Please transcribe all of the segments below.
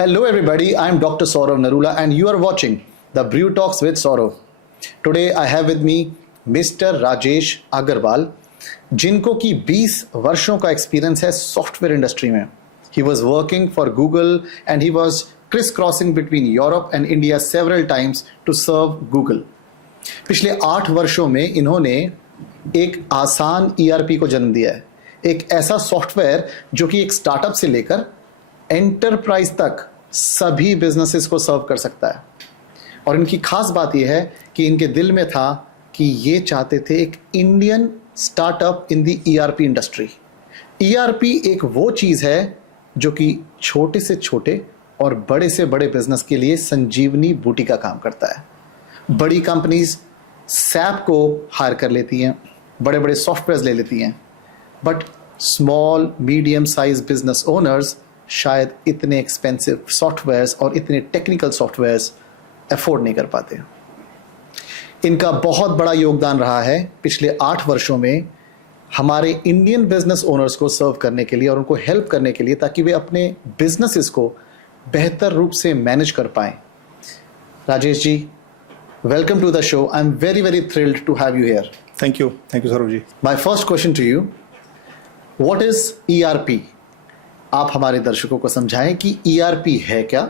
Hello everybody, I am Dr. Saurav Narula and you are watching the Brew Talks with Saurav. Today I have with me Mr. Rajesh Agarwal, जिनको की 20 वर्षों का experience है software industry में. He was working for Google and he was crisscrossing between Europe and India several times to serve Google. पिछले 8 वर्षों में इन्होंने एक आसान ERP को जन्म दिया है. एक ऐसा सॉफ्टवेयर जो कि एक स्टार्टअप से लेकर एंटरप्राइज तक सभी बिजनेसेस को सर्व कर सकता है. और इनकी खास बात यह है कि इनके दिल में था कि ये चाहते थे एक Indian startup in the ERP industry. ERP एक वो चीज़ है जो कि छोटे से छोटे और बड़े से बड़े बिजनेस के लिए संजीवनी बूटी का काम करता है. बड़ी कंपनीज SAP को हायर कर लेती हैं, बड़े बड़े सॉफ्टवेयर ले लेती हैं, but small medium size business owners शायद इतने एक्सपेंसिव सॉफ्टवेयर्स और इतने टेक्निकल सॉफ्टवेयर्स अफोर्ड नहीं कर पाते. इनका बहुत बड़ा योगदान रहा है पिछले 8 वर्षों में हमारे इंडियन बिजनेस ओनर्स को सर्व करने के लिए और उनको हेल्प करने के लिए, ताकि वे अपने बिजनेसेस को बेहतर रूप से मैनेज कर पाएं. Rajesh ji, welcome to the show. I am very thrilled to have you here. Thank you Saurabh ji. My first question to you, what is ERP? आप हमारे दर्शकों को समझाएं कि ERP है क्या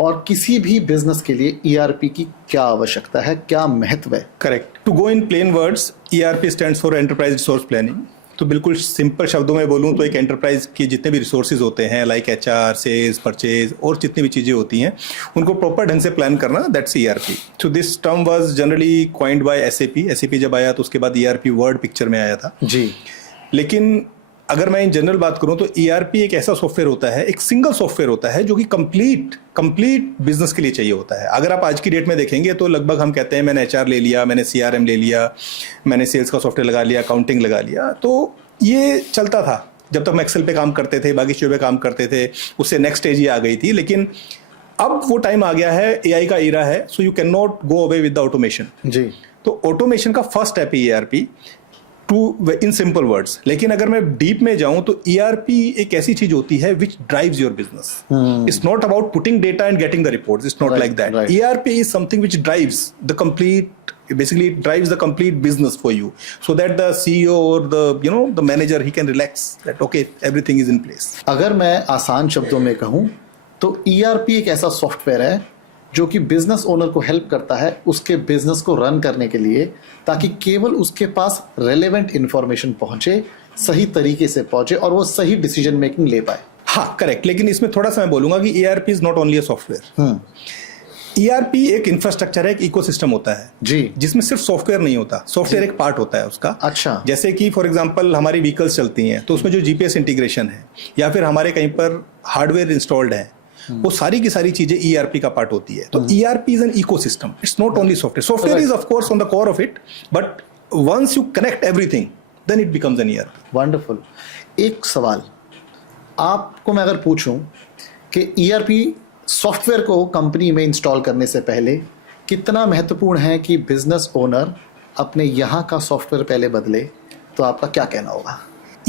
और किसी भी बिजनेस के लिए ERP की क्या आवश्यकता है, क्या महत्व है. Correct. To go in plain words, ERP stands for enterprise resource planning. तो बिल्कुल सिंपल शब्दों में बोलूं तो एक एंटरप्राइज के जितने भी रिसोर्सेज होते हैं, लाइक HR, सेल्स, परचेज और जितनी भी चीज़ें होती हैं, उनको प्रॉपर ढंग से प्लान करना, that's ERP. So this term was generally coined by SAP जब आया तो उसके बाद ERP वर्ड पिक्चर में आया था जी. लेकिन अगर मैं इन जनरल बात करूं तो ERP एक ऐसा सॉफ्टवेयर होता है, एक सिंगल सॉफ्टवेयर होता है जो कि कंप्लीट बिजनेस के लिए चाहिए होता है. अगर आप आज की डेट में देखेंगे तो लगभग हम कहते हैं मैंने HR ले लिया, मैंने CRM ले लिया, मैंने सेल्स का सॉफ्टवेयर लगा लिया, अकाउंटिंग लगा लिया. तो ये चलता था जब तक हम एक्सेल पे काम करते थे, बाकी चीज़ों पे काम करते थे. उससे नेक्स्ट स्टेज ये आ गई थी. लेकिन अब वो टाइम आ गया है, AI का एरा है, so you can not go away with the automation. जी. तो ऑटोमेशन का फर्स्ट स्टेप है ERP, इन सिंपल वर्ड्स. लेकिन अगर मैं डीप में जाऊं तो ERP एक ऐसी चीज होती है which drives your business. It's not about putting data and getting the reports. It's not like that. ERP is something which drives the complete, basically it drives the complete business for you, so that the CEO or the manager, he can relax that okay, everything is in place. अगर मैं आसान शब्दों में कहूं तो ERP एक ऐसा software है जो कि बिजनेस ओनर को हेल्प करता है उसके बिजनेस को रन करने के लिए, ताकि केवल उसके पास रेलेवेंट इंफॉर्मेशन पहुंचे, सही तरीके से पहुंचे और वो सही डिसीजन मेकिंग ले पाए. हाँ, करेक्ट. लेकिन इसमें थोड़ा सा मैं बोलूंगा कि ERP is not only a software. ERP एक इंफ्रास्ट्रक्चर है, एक इकोसिस्टम होता है जी, जिसमें सिर्फ सॉफ्टवेयर नहीं होता. सॉफ्टवेयर एक पार्ट होता है उसका. अच्छा. जैसे कि फॉर एग्जांपल हमारी व्हीकल्स चलती हैं तो उसमें जो GPS इंटीग्रेशन है या फिर हमारे कहीं पर हार्डवेयर इंस्टॉल्ड है, वो सारी की सारी चीजें ERP का पार्ट होती है. तो ERP is an ecosystem. It's not only software. Software is of course on the core of it, but once you connect everything then it becomes an ERP. Wonderful. एक सवाल आपको मैं अगर पूछूं कि ERP सॉफ्टवेयर को कंपनी में install करने से पहले कितना महत्वपूर्ण है कि बिजनेस ओनर अपने यहाँ का सॉफ्टवेयर पहले बदले, तो आपका क्या कहना होगा?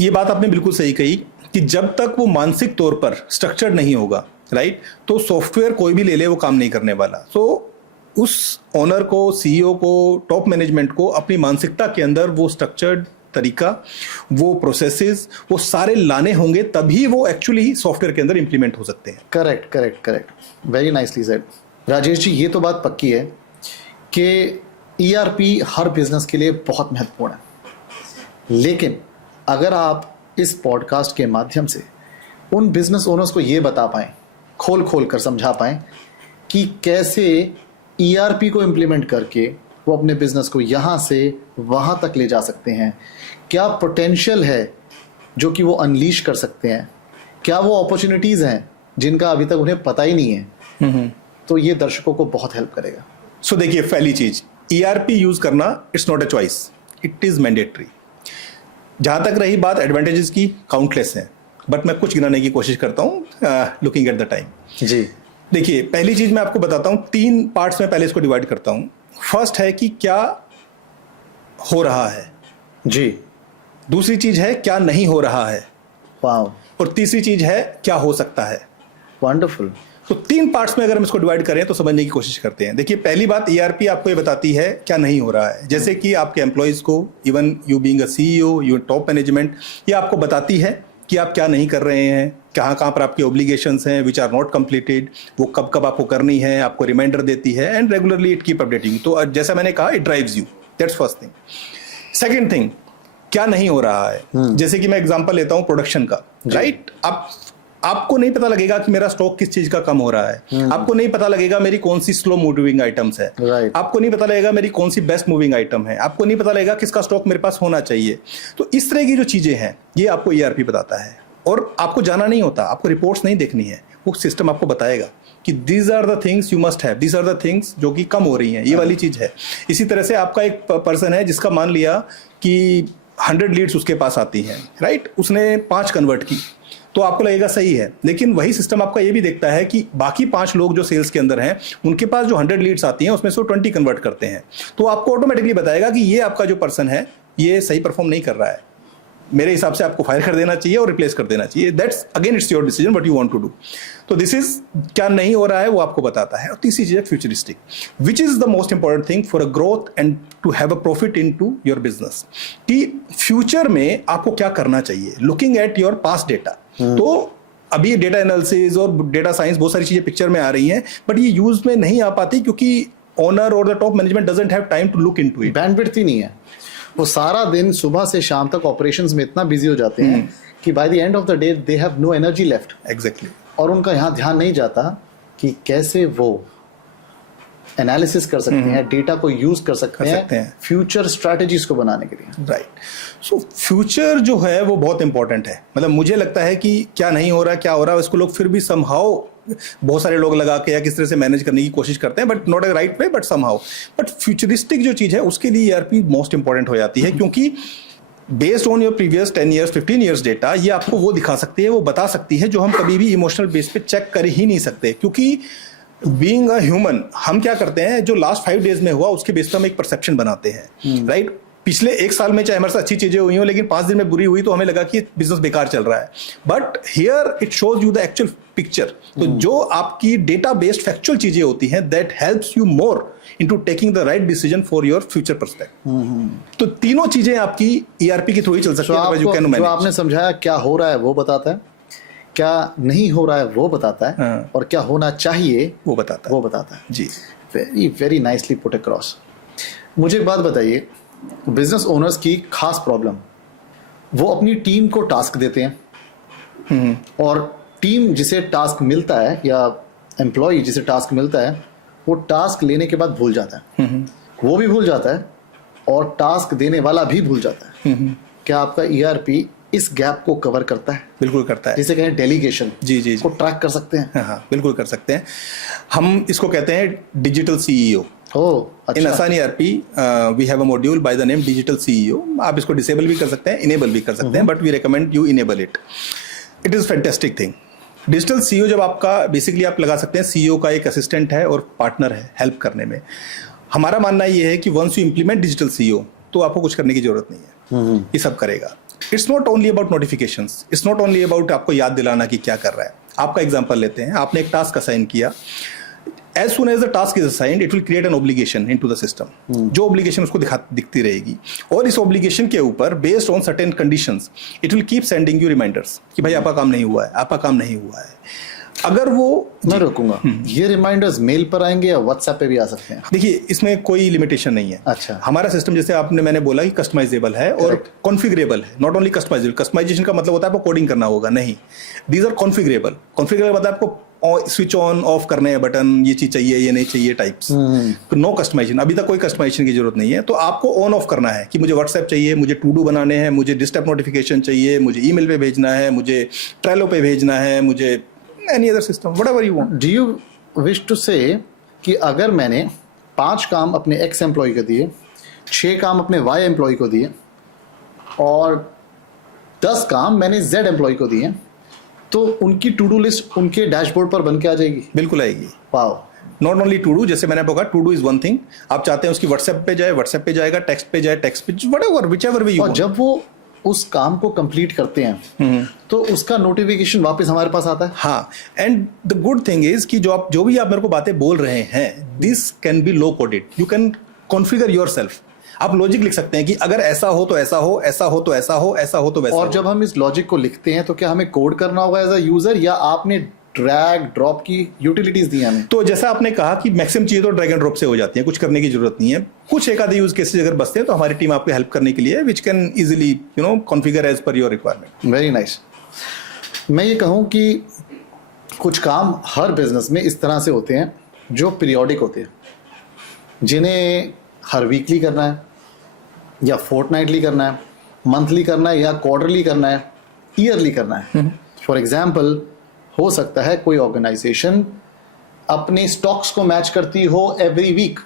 ये बात आपने बिल्कुल सही कही कि जब तक वो मानसिक तौर पर स्ट्रक्चर्ड नहीं होगा, राइट, तो सॉफ्टवेयर कोई भी ले ले वो काम नहीं करने वाला. तो उस ओनर को, CEO को, टॉप मैनेजमेंट को अपनी मानसिकता के अंदर वो स्ट्रक्चर्ड तरीका, वो प्रोसेसेस, वो सारे लाने होंगे, तभी वो एक्चुअली सॉफ्टवेयर के अंदर इंप्लीमेंट हो सकते हैं. Correct. Very nicely said. Rajesh ji, ये तो बात पक्की है कि ERP हर बिजनेस के लिए बहुत महत्वपूर्ण है. लेकिन अगर आप इस पॉडकास्ट के माध्यम से उन बिजनेस ओनर्स को ये बता पाएं, खोल कर समझा पाएं कि कैसे ERP को इम्प्लीमेंट करके वो अपने बिजनेस को यहाँ से वहाँ तक ले जा सकते हैं, क्या पोटेंशियल है जो कि वो अनलीश कर सकते हैं, क्या वो अपॉर्चुनिटीज़ हैं जिनका अभी तक उन्हें पता ही नहीं है, तो ये दर्शकों को बहुत हेल्प करेगा. सो देखिए, पहली चीज, ERP यूज करना it's not a choice, it is mandatory. जहाँ तक रही बात एडवांटेजेस की, काउंटलेस हैं, बट मैं कुछ गिनाने की कोशिश करता हूँ लुकिंग एट द टाइम. जी. देखिए, पहली चीज मैं आपको बताता हूँ, 3 पार्ट्स में पहले इसको डिवाइड करता हूँ. फर्स्ट है कि क्या हो रहा है. जी. दूसरी चीज है क्या नहीं हो रहा है. वाओ. और तीसरी चीज है क्या हो सकता है. वंडरफुल. तो 3 पार्ट्स में अगर हम इसको डिवाइड करें तो समझने की कोशिश करते हैं। देखिए, पहली बात, ईआरपी आपको ये बताती है क्या नहीं हो रहा है। जैसे कि आपके एम्प्लॉयज को, even you being a CEO, you top management, ये आपको बताती है कि आप क्या नहीं कर रहे हैं, कहाँ कहाँ पर आपके ऑब्लिगेशंस हैं विच आर नॉट कंप्लीटेड, वो कब कब आपको करनी है, आपको रिमाइंडर देती है, and regularly it keep updating. तो जैसा मैंने कहा, it drives you, that's first thing. Second thing, क्या नहीं हो रहा है। जैसे कि मैं एग्जांपल लेता हूं प्रोडक्शन का, राइट। आपको नहीं पता लगेगा कि मेरा स्टॉक किस चीज का कम हो रहा है, आपको नहीं पता लगेगा मेरी कौन सी स्लो मूविंग आइटम्स है, आपको नहीं पता लगेगा मेरी कौन सी बेस्ट मूविंग आइटम है, आपको नहीं पता लगेगा किसका स्टॉक मेरे पास होना चाहिए। तो इस तरह की जो चीजें हैं ये आपको ईआरपी बताता है, और आपको जाना नहीं होता, आपको रिपोर्ट्स नहीं देखनी है, वो सिस्टम आपको बताएगा कि these are the things you must have, these are the things जो कि कम हो रही हैं, ये वाली चीज है। इसी तरह से आपका एक पर्सन है जिसका मान लिया कि 100 लीड्स उसके पास आती हैं, राइट, उसने 5 कन्वर्ट की, तो आपको लगेगा सही है। लेकिन वही सिस्टम आपका ये भी देखता है कि बाकी 5 लोग जो सेल्स के अंदर हैं, उनके पास जो 100 लीड्स आती हैं उसमें से 20 कन्वर्ट करते हैं। तो आपको ऑटोमेटिकली बताएगा कि ये आपका जो पर्सन है ये सही परफॉर्म नहीं कर रहा है, मेरे हिसाब से आपको फायर कर देना चाहिए और रिप्लेस कर देना चाहिए। That's again it's your decision what you want to do. तो दिस इज क्या नहीं हो रहा है वो आपको बताता है। और तीसरी चीज है futuristic, which is the most important thing for a growth and to have a profit in to your business, कि फ्यूचर में आपको क्या करना चाहिए, looking at your past data. तो अभी डेटा एनालिसिस और डेटा साइंस बहुत सारी चीजें पिक्चर में आ रही हैं, बट ये यूज में नहीं आ पाती क्योंकि ओनर और the top management doesn't have time to look into it. Bandwidth ही नहीं है, वो सारा दिन सुबह से शाम तक ऑपरेशंस में इतना बिजी हो जाते हैं कि by the end of the day they have no energy left. Exactly. और उनका यहाँ ध्यान नहीं जाता कि कैसे वो एनालिसिस कर सकते हैं, डेटा को यूज कर सकते हैं फ्यूचर स्ट्रैटेजीज को बनाने के लिए। राइट। सो फ्यूचर जो है वो बहुत इंपॉर्टेंट है। मतलब मुझे लगता है कि क्या नहीं हो रहा, क्या हो रहा है, उसको लोग फिर भी समहाउ, बहुत सारे लोग लगा के या किस तरह से मैनेज करने की कोशिश करते हैं, but not a right way, but somehow. But futuristic जो चीज है उसके लिए ईआरपी मोस्ट इंपॉर्टेंट हो जाती है, क्योंकि based on your previous 10 years 15 years data, ये आपको वो दिखा सकती है, वो बता सकती है जो हम कभी भी इमोशनल बेस पे चेक कर ही नहीं सकते। क्योंकि बीइंग अ ह्यूमन हम क्या करते हैं, जो लास्ट 5 डेज में हुआ उसके बेस पे हम एक परसेप्शन बनाते हैं, राइट। पिछले 1 साल में चाहे हमारे साथ अच्छी चीजें हुई हो, लेकिन 5 दिन में बुरी हुई तो हमें लगा कि बिजनेस बेकार चल रहा है। But here it shows you the actual picture. तो जो आपकी डेटा बेस्ड फैक्चुअल चीजें होती हैं, that helps you more into taking the right decision for your future perspective. तो तीनों चीजें आपकी ईआरपी के थ्रू ही चल सकती है। जो आपने समझाया, क्या हो रहा है वो बताता है, क्या नहीं हो रहा है वो बताता है, और क्या होना चाहिए वो बताता है। जी, very very nicely put across. मुझे एक बात बताइए, बिजनेस ओनर्स की खास प्रॉब्लम, वो अपनी टीम को टास्क देते हैं, और टीम जिसे टास्क मिलता है या एम्प्लॉय जिसे टास्क मिलता है, वो टास्क लेने के बाद भूल जाता है, वो भी भूल जाता है और टास्क देने वाला भी भूल जाता है। क्या आपका ईआरपी इस गैप को कवर करता है? बिल्कुल करता है। जिसे कहें डेलीगेशन, जी को ट्रैक कर सकते हैं? हाँ, बिल्कुल कर सकते हैं। हम इसको कहते हैं digital CEO. In Aasaan ERP we have a module by the name digital CEO. आप इसको डिसेबल भी कर सकते हैं, इनेबल भी कर सकते हैं, but we recommend you enable it. It is fantastic thing. Digital CEO जब आपका, बेसिकली आप लगा सकते हैं सीईओ का एक असिस्टेंट है और पार्टनर है हेल्प करने में। हमारा मानना ये है कि once you implement digital CEO तो आपको कुछ करने की जरूरत नहीं है, ये सब करेगा। It's not only about notifications, it's not only about आपको याद दिलाना कि क्या कर रहा है। आपका एग्जांपल लेते हैं, आपने एक टास्क असाइन किया, as soon as the task is assigned it will create an obligation into the system, जो obligation उसको दिखती रहेगी, और इस obligation के ऊपर based on certain conditions it will keep sending you reminders कि भाई आपका काम नहीं हुआ है, आपका काम नहीं हुआ है। अगर वो, मैं रोकूंगा, ये रिमाइंडर्स मेल पर आएंगे या व्हाट्सएप पे भी आ सकते हैं? देखिए, इसमें कोई लिमिटेशन नहीं है। अच्छा। हमारा सिस्टम, जैसे मैंने बोला कि कस्टमाइजेबल है और कॉन्फ़िगरेबल है। नॉट ओनली कस्टमाइजेबल, कस्टमाइजेशन का मतलब होता है आपको कोडिंग करना होगा, नहीं, दीज आर कॉन्फ़िगरेबल। कॉन्फ़िगरेबल मतलब आपको स्विच ऑन ऑफ करने हैं बटन, ये चीज चाहिए, ये नहीं चाहिए टाइप्स। तो नो कस्टमाइजेशन, अभी तक कोई कस्टमाइजेशन की जरूरत नहीं है। तो आपको ऑन ऑफ करना है कि मुझे व्हाट्सएप चाहिए, मुझे टू डू बनाने हैं, मुझे डिस्टर्ब नोटिफिकेशन चाहिए, मुझे ईमेल पे भेजना है, मुझे ट्रेलो पे भेजना है, मुझे any other system, whatever you want. Do you wish to say कि अगर मैंने 5 काम अपने X एम्प्लॉय को दिए, 6 काम अपने Y एम्प्लॉय को दिए और 10 काम मैंने Z एम्प्लॉय को दिए, तो उनकी टू डू लिस्ट उनके डैशबोर्ड पर बन के आ जाएगी? बिल्कुल आएगी। Wow. Not only to do, जैसे मैंने आपको कहा, to do is one thing. आप चाहते हैं उसकी व्हाट्सएप पे जाए, व्हाट्सएप पे जाएगा, टेक्स्ट पे जाए, टेक्स्ट पे, whatever, whichever way you want. और जब वो उस काम को कंप्लीट करते हैं तो उसका नोटिफिकेशन वापस हमारे पास आता है। हाँ, and the good thing is कि जो भी आप मेरे को बातें बोल रहे हैं, this can be low coded, you can configure yourself. आप लॉजिक लिख सकते हैं कि अगर ऐसा हो तो ऐसा हो, ऐसा हो तो ऐसा हो, ऐसा हो तो वैसा और हो। जब हम इस लॉजिक को लिखते हैं तो क्या हमें कोड करना होगा एज अ यूजर, या आपने ड्रैग ड्रॉप की यूटिलिटीज दी हमें? तो जैसा आपने कहा कि मैक्सिमम चीजें तो ड्रैग एंड ड्रॉप से हो जाती हैं, कुछ करने की जरूरत नहीं है। कुछ एक आधे यूज केसेस अगर बचते हैं तो हमारी टीम आपको हेल्प करने के लिए which can easily configure as per your requirement. Very nice. मैं ये कहूँ कि कुछ काम हर बिजनेस में इस तरह से होते हैं जो पीरियोडिक होते हैं, जिन्हें हर वीकली करना है या फोर्टनाइटली करना है, मंथली करना है या क्वार्टरली करना है, ईयरली करना है। फॉर एग्जाम्पल, हो सकता है कोई ऑर्गेनाइजेशन अपने स्टॉक्स को मैच करती हो एवरी वीक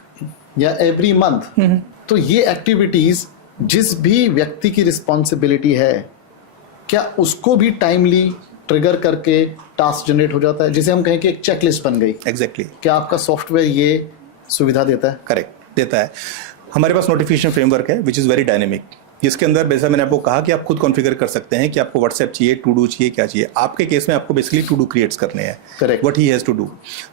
या एवरी मंथ। तो ये एक्टिविटीज जिस भी व्यक्ति की रिस्पॉन्सिबिलिटी है, क्या उसको भी टाइमली ट्रिगर करके टास्क जनरेट हो जाता है, जिसे हम कहें कि एक चेकलिस्ट बन गई? एग्जैक्टली। क्या आपका सॉफ्टवेयर ये सुविधा देता है? करेक्ट, देता है। हमारे पास नोटिफिकेशन फ्रेमवर्क है विच इज़ वेरी डायनेमिक, जिसके अंदर जैसा मैंने आपको कहा कि आप खुद कॉन्फ़िगर कर सकते हैं कि आपको व्हाट्सएप चाहिए, टू डू चाहिए, क्या चाहिए। आपके केस में आपको बेसिकली टू डू क्रिएट्स करने हैं, Correct. What he has to do.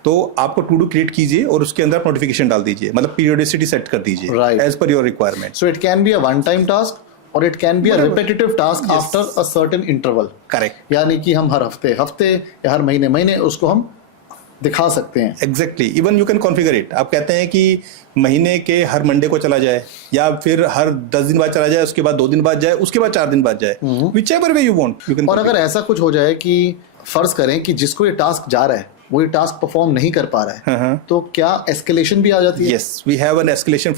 तो आपको टू डू क्रिएट कीजिए और उसके अंदर नोटिफिकेशन डाल दीजिए, मतलब पीरियोडिसिटी सेट कर दीजिए Right. As per your requirement. So it can be a one-time task or it can be a Whatever. repetitive task Yes. after a certain interval. Correct, यानी कि हम हर हफ्ते या हर महीने उसको हम दिखा सकते हैं। Exactly. Even you can configure it. आप कहते हैं कि महीने के हर मंडे को चला जाए, या फिर हर 10 दिन बाद चला जाए, उसके बाद 2 दिन बाद जाए, उसके बाद 4 दिन बाद जाए, which ever way you want you can. और अगर ऐसा कुछ हो जाए कि फर्ज करें कि जिसको ये टास्क जा रहा है वो ये टास्क परफॉर्म नहीं कर पा रहा है, तो क्या एस्केलेशन भी आ जाती है? Yes, we have an escalation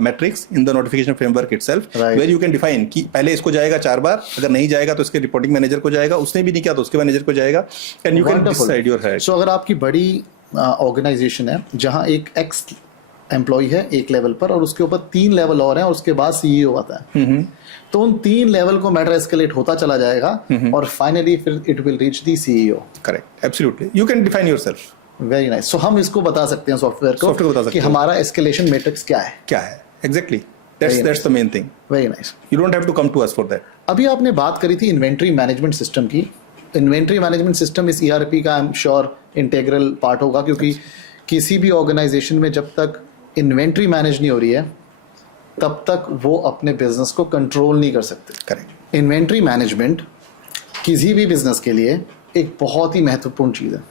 matrix in the notification framework itself, Right. where you can define कि पहले इसको जाएगा 4 बार, अगर नहीं जाएगा तो इसके रिपोर्टिंग मैनेजर को जाएगा, उसने भी नहीं किया तो उसके मैनेजर को जाएगा, and you can Wonderful. decide your head. So अगर आपकी बड़ी ऑर्गेनाइजेशन है जहां एक एक्स एम्प्लॉय है एक लेवल पर और उसके ऊपर 3 लेवल और हैं और उसके बाद सीईओ आता है, तो उन 3 लेवल को मैटर एस्केलेट होता चला जाएगा और फाइनली फिर it will reach the CEO. Correct, absolutely. You can define yourself. Very nice. So हम इसको बता सकते हैं सॉफ्टवेयर Software को बता को सकते कि हैं। हमारा एस्केलेशन मैट्रिक्स क्या है। क्या है? Exactly. Very That's the main thing. Very nice. You don't have to come to us for that. अभी आपने बात करी थी इन्वेंट्री मैनेजमेंट सिस्टम की। इन्वेंट्री मैनेजमेंट सिस्टम इस ईआरपी का आई एम श्योर इंटीग्रल पार्ट होगा, क्योंकि किसी भी ऑर्गेनाइजेशन में जब तक इन्वेंट्री मैनेज नहीं हो रही है तब तक वो अपने बिजनेस को कंट्रोल नहीं कर सकते। Correct. इन्वेंट्री मैनेजमेंट किसी भी बिजनेस के लिए एक बहुत ही महत्वपूर्ण चीज़ है।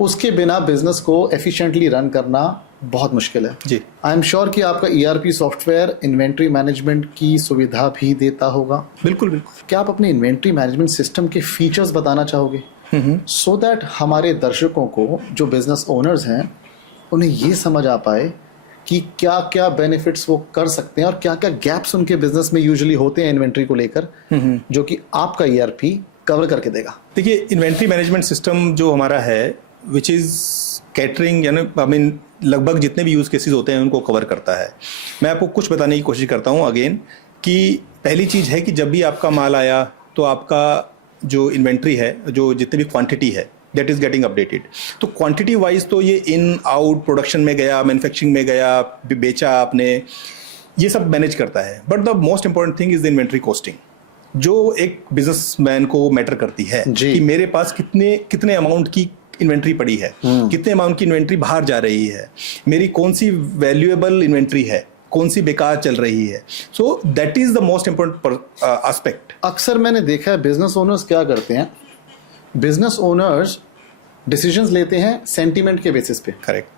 उसके बिना बिजनेस को एफिशिएंटली रन करना बहुत मुश्किल है। जी। आई एम श्योर कि आपका ईआरपी सॉफ्टवेयर इन्वेंट्री मैनेजमेंट की सुविधा भी देता होगा। बिल्कुल बिल्कुल। क्या आप अपने इन्वेंट्री मैनेजमेंट सिस्टम के फीचर्स बताना चाहोगे, सो दैट हमारे दर्शकों को जो बिजनेस ओनर्स हैं उन्हें ये समझ आ पाए कि क्या क्या बेनिफिट्स वो कर सकते हैं और क्या क्या गैप्स उनके बिजनेस में यूजुअली होते हैं इन्वेंट्री को लेकर, जो कि आपका ईआरपी कवर करके देगा? देखिए, इन्वेंट्री मैनेजमेंट सिस्टम जो हमारा है विच इज़ कैटरिंग, यानी आई मीन लगभग जितने भी यूज़ केसेस होते हैं उनको कवर करता है। मैं आपको कुछ बताने की कोशिश करता हूँ अगेन कि पहली चीज़ है कि जब भी आपका माल आया तो आपका जो इन्वेंट्री है, जो जितनी भी क्वांटिटी है, दैट इज़ गेटिंग अपडेटेड। तो क्वांटिटी वाइज तो ये इन आउट प्रोडक्शन में गया, मैन्युफैक्चरिंग में गया, बेचा आपने, ये सब मैनेज करता है। But the most important thing is the inventory costing, जो एक बिजनेसमैन को मैटर करती है जी। कि मेरे पास कितने अमाउंट की इन्वेंट्री पड़ी है, कितने अमाउंट की इन्वेंट्री बाहर जा रही है, मेरी कौन सी वैल्यूएबल इन्वेंट्री है, कौन सी बेकार चल रही है। So that is the most important aspect. अक्सर मैंने देखा है बिजनेस ओनर्स क्या करते हैं, बिजनेस ओनर्स डिसीजंस लेते हैं सेंटीमेंट के बेसिस पे, correct,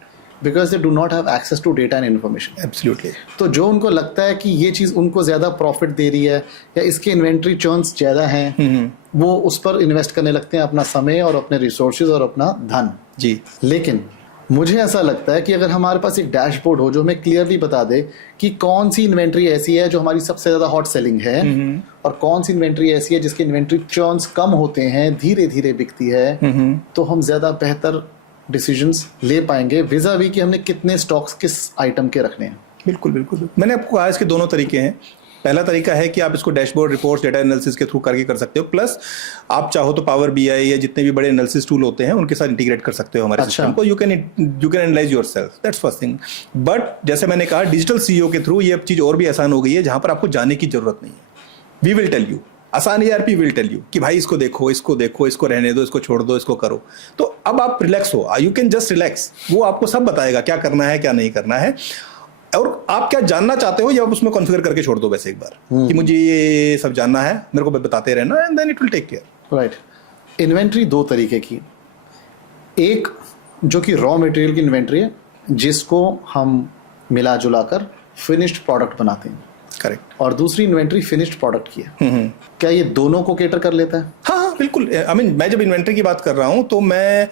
because they do not have access to data and information. Absolutely. तो जो उनको लगता है कि ये चीज़ उनको ज़्यादा प्रॉफिट दे रही है या इसके इन्वेंट्री चर्न्स ज़्यादा हैं, वो उस पर इन्वेस्ट करने लगते हैं अपना समय और अपने रिसोर्सेज और अपना धन। जी। लेकिन मुझे ऐसा लगता है कि अगर हमारे पास एक डैशबोर्ड हो जो हमें क्लियरली बता दे कि कौन सी इन्वेंट्री ऐसी है जो हमारी सबसे ज़्यादा हॉट सेलिंग है और कौन सी इन्वेंट्री ऐसी है जिसके इन्वेंट्री चर्न्स कम होते हैं, धीरे धीरे बिकती है, तो हम ज़्यादा बेहतर डिसीजंस ले पाएंगे विज़ावी कि हमने कितने स्टॉक्स किस आइटम के रखने हैं। बिल्कुल बिल्कुल। मैंने आपको कहा इसके दोनों तरीके हैं। पहला तरीका है कि आप इसको डैशबोर्ड रिपोर्ट्स, डेटा एनालिसिस के थ्रू करके कर सकते हो, प्लस आप चाहो तो पावर बीआई या जितने भी बड़े एनालिसिस टूल होते हैं उनके साथ इंटीग्रेट कर सकते हो हमारे सिस्टम को। You can analyse yourself, that's first thing. But जैसे मैंने कहा, डिजिटल सीईओ के थ्रू ये चीज़ और भी आसान हो गई है, जहां पर आपको जाने की जरूरत नहीं है। वी विल टेल यू, आसान ERP विल टेल यू कि भाई इसको देखो, इसको रहने दो, इसको छोड़ दो, इसको करो। तो अब आप रिलैक्स हो, यू कैन जस्ट रिलैक्स। वो आपको सब बताएगा क्या करना है क्या नहीं करना है, और आप क्या जानना चाहते हो, या आप उसमें कॉन्फ़िगर करके छोड़ दो वैसे एक बार कि मुझे ये सब जानना है, मेरे को बताते रहना, and then it will take care. Right. Inventory दो तरीके की, एक जो कि रॉ मटेरियल की इन्वेंट्री है जिसको हम मिला जुला कर फिनिश्ड प्रोडक्ट बनाते हैं, करेक्ट। और दूसरी इन्वेंट्री फिनिश्ड प्रोडक्ट की है। क्या ये दोनों को केटर कर लेता है? हाँ बिल्कुल। आई मीन मैं जब इन्वेंट्री की बात कर रहा हूँ तो मैं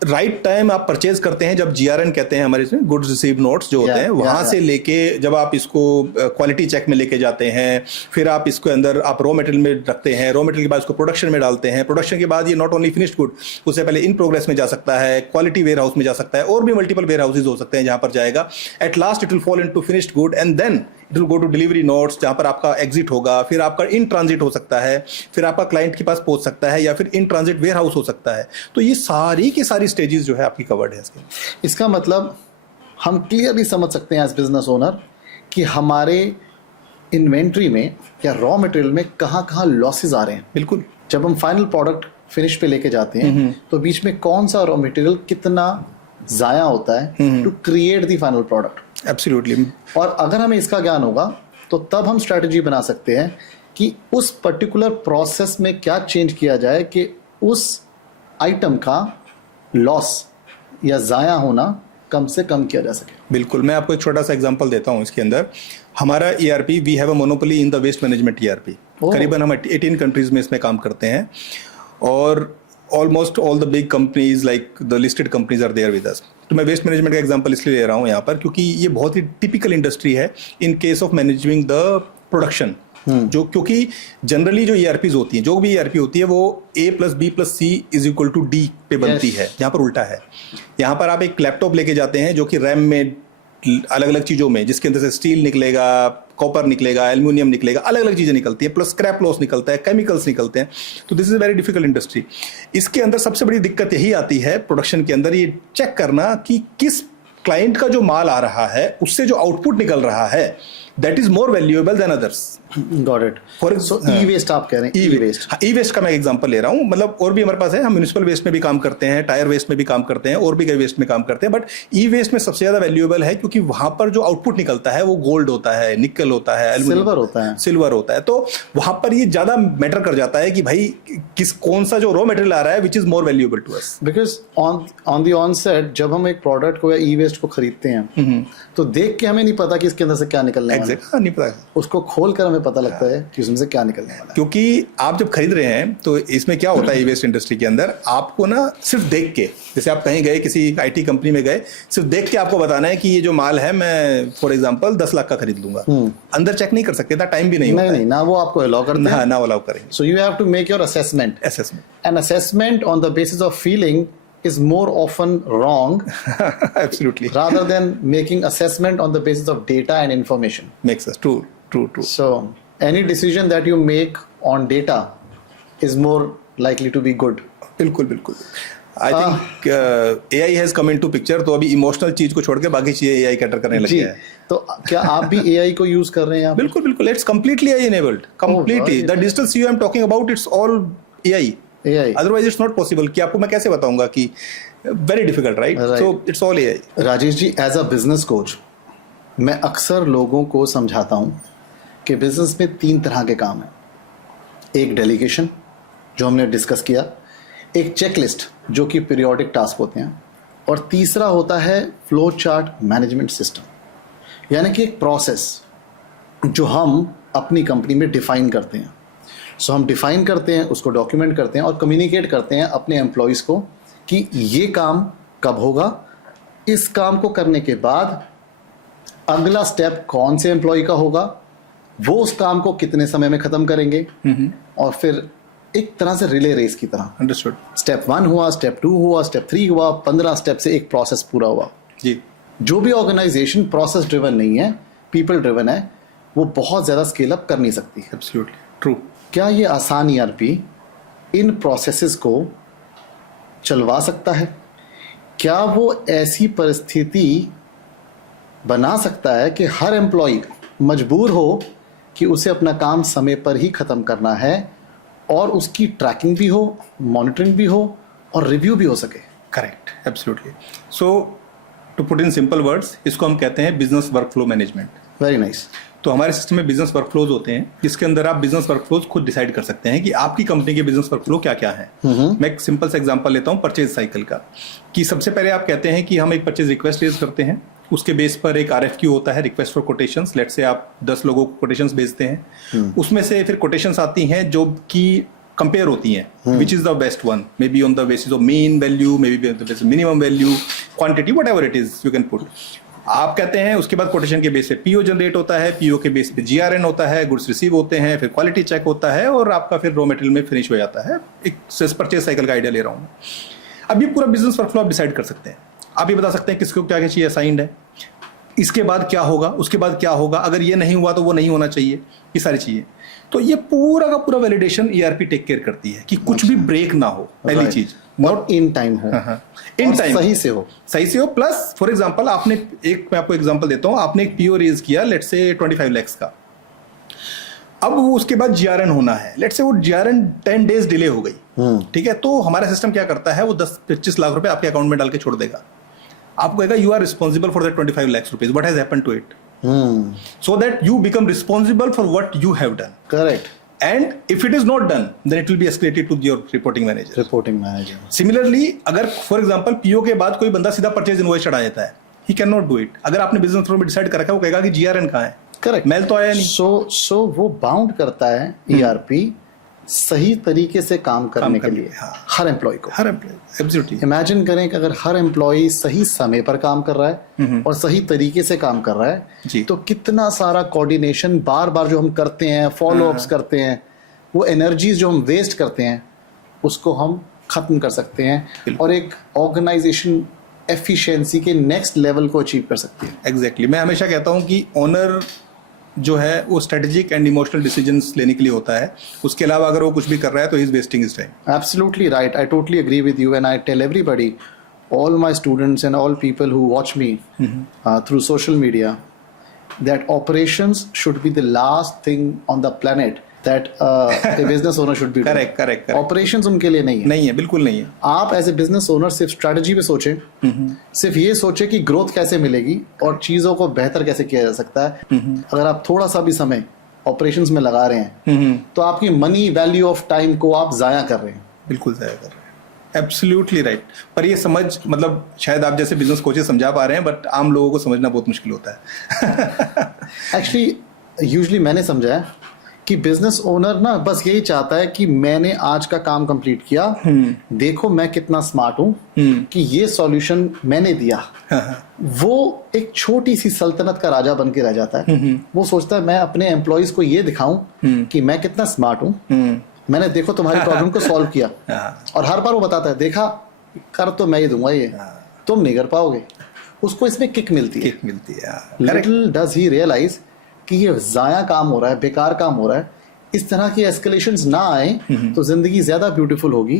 राइट टाइम आप परचेज करते हैं, जब GRN कहते हैं हमारे इसमें, गुड्स रिसीव नोट्स जो होते हैं, वहां से लेके जब आप इसको क्वालिटी चेक में लेके जाते हैं, फिर आप इसको अंदर आप रॉ मटेरियल में रखते हैं, रॉ मटेरियल के बाद इसको प्रोडक्शन में डालते हैं, प्रोडक्शन के बाद ये नॉट ओनली फिनिश्ड गुड, उससे पहले इन प्रोग्रेस में जा सकता है, क्वालिटी वेयर हाउस में जा सकता है, और भी मल्टीपल वेयर हाउसेज हो सकते हैं जहां पर जाएगा। At last it will fall into finished good, and then it will go to delivery notes, जहां पर आपका एग्जिट होगा, फिर आपका इन ट्रांजिट हो सकता है, फिर आपका क्लाइंट के पास पहुंच सकता है, या फिर इन ट्रांजिट वेयर हाउस हो सकता है। तो ये सारी की सारी स्टेजेस जो है आपकी कवर्ड है इसके। इसका मतलब हम क्लियरली समझ सकते हैं एज बिजनेस ओनर कि हमारे इन्वेंट्री में या रॉ मटेरियल में कहाँ कहाँ लॉसेज आ रहे हैं। बिल्कुल। जब हम फाइनल प्रोडक्ट फिनिश पे लेके जाते हैं तो बीच में कौन सा रॉ मटेरियल कितना जाया होता है to create the final product. Absolutely. और अगर हमें इसका ज्ञान होगा तो तब हम स्ट्रैटेजी बना सकते हैं कि उस पर्टिकुलर प्रोसेस में क्या चेंज किया जाए कि उस आइटम का लॉस या जाया होना कम से कम किया जा सके। बिल्कुल। मैं आपको एक छोटा सा एग्जांपल देता हूँ इसके अंदर। हमारा ERP, we have a monopoly in the waste management ERP। करीबन हम 18 कंट्रीज में इसमें काम करते हैं, और almost all the big companies like the listed companies are there with us. तो मैं वेस्ट मैनेजमेंट का एग्जांपल इसलिए ले रहा हूँ यहाँ पर क्योंकि ये बहुत ही टिपिकल इंडस्ट्री है in case of managing the production. जो क्योंकि जनरली जो ERPs होती हैं, जो भी ERP होती है, वो A+B+C = D पे बनती है, यहाँ पर उल्टा है। यहाँ पर आप एक लैपटॉप लेके जाते हैं जो कि रैम में अलग अलग चीज़ों में, जिसके अंदर से स्टील निकलेगा, कॉपर निकलेगा, एल्यूमिनियम निकलेगा, अलग अलग चीज़ें निकलती हैं, प्लस स्क्रैप लॉस निकलता है, केमिकल्स निकलते हैं। तो this is very difficult industry. इसके अंदर सबसे बड़ी दिक्कत यही आती है प्रोडक्शन के अंदर, ये चेक करना कि किस क्लाइंट का जो माल आ रहा है उससे जो आउटपुट निकल रहा है that is more valuable than others. Got it. For so e-waste आप कह रहे हैं? ई-वेस्ट। हाँ, ई-वेस्ट का मैं एग्जांपल ले रहा हूँ। मतलब और भी हमारे पास है, हम म्युनिसिपल वेस्ट में भी काम करते हैं, टायर वेस्ट में भी काम करते हैं, और भी कई वेस्ट में काम करते हैं, बट ई-वेस्ट में सबसे ज्यादा वैल्यूएबल है क्योंकि वहां पर जो आउटपुट निकलता है वो गोल्ड होता है, निकल होता है, सिल्वर होता है। तो वहां पर ये ज्यादा मैटर कर जाता है कि भाई कौन सा जो रॉ मटेरियल आ रहा है which is more valuable to us. Because on the onset जब हम एक प्रोडक्ट को या ई-वेस्ट को खरीदते हैं तो देख के हमें नहीं पता कि इसके अंदर से क्या निकलने वाला है। नहीं पता, उसको खोल कर हमें पता लगता है कि उसमें से क्या निकलने वाला है। क्योंकि आप जब खरीद रहे हैं तो इसमें क्या होता है, ई-वेस्ट इंडस्ट्री के अंदर आपको ना सिर्फ देख के, जैसे आप कहीं गए किसी IT कंपनी में गए, सिर्फ देख के आपको बताना है कि ये जो माल है मैं फॉर एग्जांपल 10 लाख का खरीद लूंगा। अंदर चेक नहीं कर सकते, टाइम भी नहीं होता। नहीं, ना वो आपको अलाउ करते हैं, ना अलाउ करेंगे। So you have to make your assessment. An assessment on the basis of feeling is more often wrong absolutely rather than making assessment on the basis of data and information. Makes sense. True. So any decision that you make on data is more likely to be good. बिल्कुल I think AI has come into picture, तो अभी emotional चीज को छोड़ के बाकी चीजें AI cater करने लगी है। तो क्या आप भी AI को यूज कर रहे हैं? बिल्कुल it's completely AI enabled, completely. The digital CEO I'm talking about, it's all AI. Otherwise it's not possible। कि आपको मैं कैसे बताऊंगा कि very difficult, right? So it's all AI। Rajesh ji, as a business coach मैं अक्सर लोगों को समझाता हूं कि बिजनेस में 3 तरह के काम हैं। एक डेलीगेशन जो हमने डिस्कस किया, एक चेकलिस्ट जो कि पीरियोडिक टास्क होते हैं, और तीसरा होता है फ्लो चार्ट मैनेजमेंट सिस्टम, यानी कि एक प्रोसेस जो हम अपनी कंपनी में डिफाइन करते हैं। सो हम डिफाइन करते हैं, उसको डॉक्यूमेंट करते हैं और कम्युनिकेट करते हैं अपने एम्प्लॉयज़ को कि ये काम कब होगा, इस काम को करने के बाद अगला स्टेप कौन से एम्प्लॉय का होगा, वो उस काम को कितने समय में ख़त्म करेंगे, और फिर एक तरह से रिले रेस की तरह। अंडरस्टूड। स्टेप 1 हुआ, स्टेप 2 हुआ, स्टेप 3 हुआ, 15 स्टेप से एक प्रोसेस पूरा हुआ। जी। जो भी ऑर्गेनाइजेशन प्रोसेस ड्रिवन नहीं है, पीपल ड्रिवन है, वो बहुत ज़्यादा स्केल अप कर नहीं सकती। Absolutely true. क्या ये आसान ERP इन प्रोसेसेस को चलवा सकता है? क्या वो ऐसी परिस्थिति बना सकता है कि हर एम्प्लॉय मजबूर हो कि उसे अपना काम समय पर ही ख़त्म करना है और उसकी ट्रैकिंग भी हो, मॉनिटरिंग भी हो और रिव्यू भी हो सके। Correct, absolutely. So to put in simple words, इसको हम कहते हैं business workflow management. Very nice. तो हमारे सिस्टम में बिजनेस वर्कफ्लोज होते हैं, जिसके अंदर आप बिजनेस वर्कफ्लोज खुद डिसाइड कर सकते हैं कि आपकी कंपनी के बिजनेस वर्कफ्लो क्या क्या है। मैं एक सिंपल सा एग्जांपल लेता हूं परचेज साइकिल का, कि सबसे पहले आप कहते हैं कि हम एक परचेज रिक्वेस्ट रेज करते हैं, उसके बेस पर एक RFQ होता है, रिक्वेस्ट फॉर कोटेशंस। लेट से आप 10 लोगों को कोटेशंस भेजते हैं, उसमें से फिर कोटेशंस आती हैं जो कि कंपेयर होती हैं, विच is the best one, may be on the basis of mean value, may be minimum value, quantity, what ever it is you can put. आप कहते हैं, उसके बाद कोटेशन के बेस पे PO जनरेट होता है, PO के बेस पे GRN होता है, गुड्स रिसीव होते हैं, फिर क्वालिटी चेक होता है और आपका फिर रॉ मटेरियल में फिनिश हो जाता है। एक परचेज साइकिल का आइडिया ले रहा हूँ। अब ये पूरा बिजनेस वर्कफ्लो आप डिसाइड कर सकते हैं। आप ये बता सकते हैं किसको क्या क्या चाहिए, असाइंड है, इसके बाद क्या होगा, उसके बाद क्या होगा, अगर ये नहीं हुआ तो वो नहीं होना चाहिए, ये सारी चीजें। तो ये पूरा का पूरा वैलिडेशन ERP टेक केयर करती है कि कुछ भी ब्रेक ना हो, पहली चीज। नॉट इन टाइम हो, इन टाइम सही से हो, सही से हो। प्लस फॉर एग्जांपल आपने मैं आपको एग्जांपल देता हूं, आपने एक PO रेज किया लेट्स से 25 lakhs का, अब वो उसके बाद GRN होना है, लेट्स से वो GRN 10 days डिले हो गई, ठीक है, तो हमारा सिस्टम क्या करता है, वो 10-25 लाख रुपए आपके अकाउंट में डाल के छोड़ देगा। आपको कहेगा you are responsible for that 25 lakhs rupees, what has happened to it, so that you become responsible for what you have done. Correct. And if it is not done, then it will be escalated to your reporting manager. Reporting manager. Similarly, अगर for example PO के बाद कोई बंदा सीधा purchase invoice चढ़ा देता है, he cannot do it. अगर आपने बिजनेस फ्लो में डिसाइड कर रखा है, वो कहेगा कि GRN कहाँ है, करेक्ट, मेल तो आया नहीं। सो वो बाउंड करता है ERP सही तरीके से काम करने के लिए हर एम्प्लॉय को। हर एम्प्लॉय, एब्सोल्युटली। इमेजिन करें कि अगर हर एम्प्लॉय सही समय पर काम कर रहा है और सही तरीके से काम कर रहा है, तो कितना सारा कोऑर्डिनेशन बार बार जो हम करते हैं, फॉलो अप्स करते हैं, वो एनर्जीज जो हम वेस्ट करते हैं, उसको हम खत्म कर सकते हैं और एक ऑर्गेनाइजेशन एफिशिएंसी के नेक्स्ट लेवल को अचीव कर सकती है। एग्जैक्टली। मैं हमेशा कहता हूँ कि ओनर जो है वो स्ट्रेटेजिक एंड इमोशनल डिसीजंस लेने के लिए होता है, उसके अलावा अगर वो कुछ भी कर रहा है तो he is wasting his time. Absolutely right. I totally agree with you, and I tell everybody, all my students and all people who watch me through social media, that operations should be the last thing on the planet that a business owner should be doing. Correct. Operations उनके लिए नहीं है। नहीं है, बिल्कुल नहीं है। आप एज ए बिजनेस ओनर सिर्फ स्ट्रेटजी पे सोचें, सिर्फ ये सोचें कि ग्रोथ कैसे मिलेगी और चीजों को बेहतर कैसे किया जा सकता है। अगर आप थोड़ा सा भी समय ऑपरेशंस में लगा रहे हैं, तो आपकी मनी वैल्यू ऑफ टाइम को आप जाया कर रहे हैं। बिल्कुल जाया कर रहे हैं, एब्सोल्युटली राइट। पर ये समझ, मतलब शायद आप जैसे बिजनेस कोचेस समझा पा रहे हैं, बट आम लोगों को समझना बहुत मुश्किल होता है। एक्चुअली यूजुअली मैंने समझा है कि बिजनेस ओनर ना बस यही चाहता है कि मैंने आज का काम कंप्लीट किया, देखो मैं कितना स्मार्ट हूं कि ये सॉल्यूशन मैंने दिया। वो एक छोटी सी सल्तनत का राजा बन के रह जाता है। वो सोचता है मैं अपने एम्प्लॉयज को ये दिखाऊं कि मैं कितना स्मार्ट हूं, मैंने देखो तुम्हारी प्रॉब्लम को सॉल्व किया। और हर बार वो बताता है, देखा कर तो मैं ही दूंगा, ये तुम नहीं कर पाओगे। उसको इसमें किक मिलती है। लिटिल डज ही रियलाइज कि ये जाया काम हो रहा है, बेकार काम हो रहा है। इस तरह की एस्केलेशंस ना आए तो जिंदगी ज्यादा ब्यूटीफुल होगी,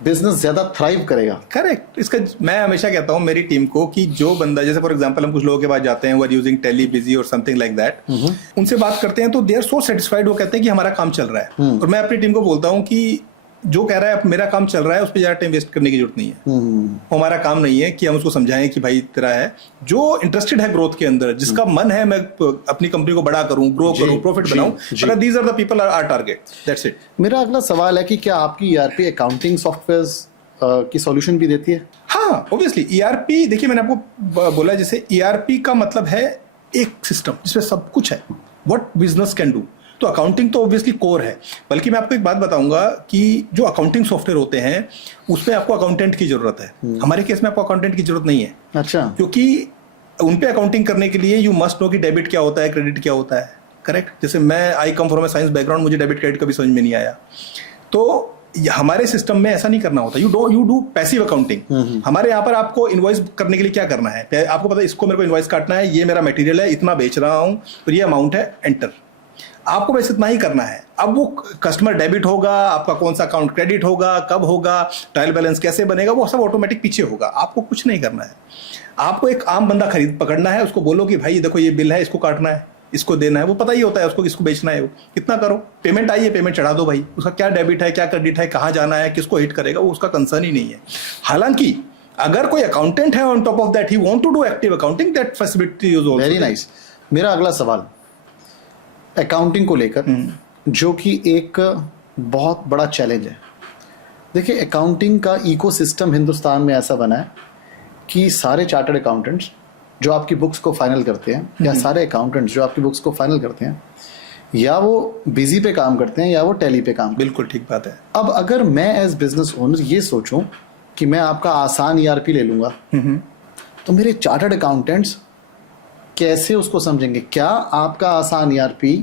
बिजनेस ज्यादा थ्राइव करेगा। करेक्ट। इसका मैं हमेशा कहता हूँ मेरी टीम को कि जो बंदा, जैसे फॉर एग्जांपल हम कुछ लोगों के पास जाते हैं, वो आर यूजिंग टेली बिजी और समथिंग लाइक दैट, उनसे बात करते हैं तो दे आर सो सेटिस्फाइड, वो कहते हैं कि हमारा काम चल रहा है। और मैं अपनी टीम को बोलता हूँ कि जो कह रहा है मेरा काम चल रहा है, उस पर ज्यादा टाइम वेस्ट करने की जरूरत नहीं है। हमारा काम नहीं है कि हम उसको समझाएं कि भाई तेरा है, जो इंटरेस्टेड है ग्रोथ के अंदर, जिसका मन है मैं अपनी कंपनी को बड़ा करूं, ग्रो करूं, प्रॉफिट बनाऊं, these are the people are target, that's it. मेरा अगला सवाल है कि क्या आपकी ERP अकाउंटिंग सॉफ्टवेयर्स की सॉल्यूशन भी देती है? हाँ, ऑब्वियसली। ERP, देखिए मैंने आपको बोला, जैसे ERP का मतलब है एक सिस्टम जिसमें सब कुछ है, व्हाट बिजनेस कैन डू। तो अकाउंटिंग तो ऑब्वियसली कोर है, बल्कि मैं आपको एक बात बताऊंगा कि जो अकाउंटिंग सॉफ्टवेयर होते हैं उसमें आपको अकाउंटेंट की जरूरत है। हमारे केस में आपको अकाउंटेंट की जरूरत नहीं है। अच्छा। क्योंकि उन पे अकाउंटिंग करने के लिए यू मस्ट नो कि डेबिट क्या होता है, क्रेडिट क्या होता है। करेक्ट। जैसे मैं I come from a science background, मुझे डेबिट क्रेडिट कभी समझ में नहीं आया। तो हमारे सिस्टम में ऐसा नहीं करना होता। You do passive accounting. हमारे यहाँ पर आपको इनवॉइस करने के लिए क्या करना है, आपको पता है इसको मेरे को इनवॉइस काटना है, ये मेरा मटेरियल है, इतना बेच रहा हूँ और ये अमाउंट है, एंटर। आपको बस इतना ही करना है। अब वो कस्टमर डेबिट होगा, आपका कौन सा अकाउंट क्रेडिट होगा, कब होगा, ट्रायल बैलेंस कैसे बनेगा, वो सब ऑटोमेटिक पीछे होगा। आपको कुछ नहीं करना है। आपको एक आम बंदा खरीद पकड़ना है, उसको बोलो कि भाई देखो ये बिल है, इसको काटना है, इसको देना है, वो पता ही होता है उसको किसको बेचना है, वो कितना करो, पेमेंट आई है पेमेंट चढ़ा दो भाई, उसका क्या डेबिट है क्या क्रेडिट है, कहाँ जाना है, किसको हिट करेगा, वो उसका कंसर्न ही नहीं है। हालांकि अगर कोई अकाउंटेंट है on top of that he want to do active accounting, that facility is also very nice. मेरा अगला सवाल अकाउंटिंग को लेकर, जो कि एक बहुत बड़ा चैलेंज है। देखिए, अकाउंटिंग का इकोसिस्टम हिंदुस्तान में ऐसा बना है कि सारे चार्टर्ड अकाउंटेंट्स जो आपकी बुक्स को फाइनल करते हैं, या सारे अकाउंटेंट्स जो आपकी बुक्स को फाइनल करते हैं, या वो बिजी पे काम करते हैं या वो टैली पे काम। बिल्कुल ठीक बात है। अब अगर मैं एज बिजनेस ओनर ये सोचूं कि मैं आपका आसान ईआरपी ले लूंगा, तो मेरे चार्टर्ड अकाउंटेंट्स कैसे उसको समझेंगे? क्या आपका Aasaan ERP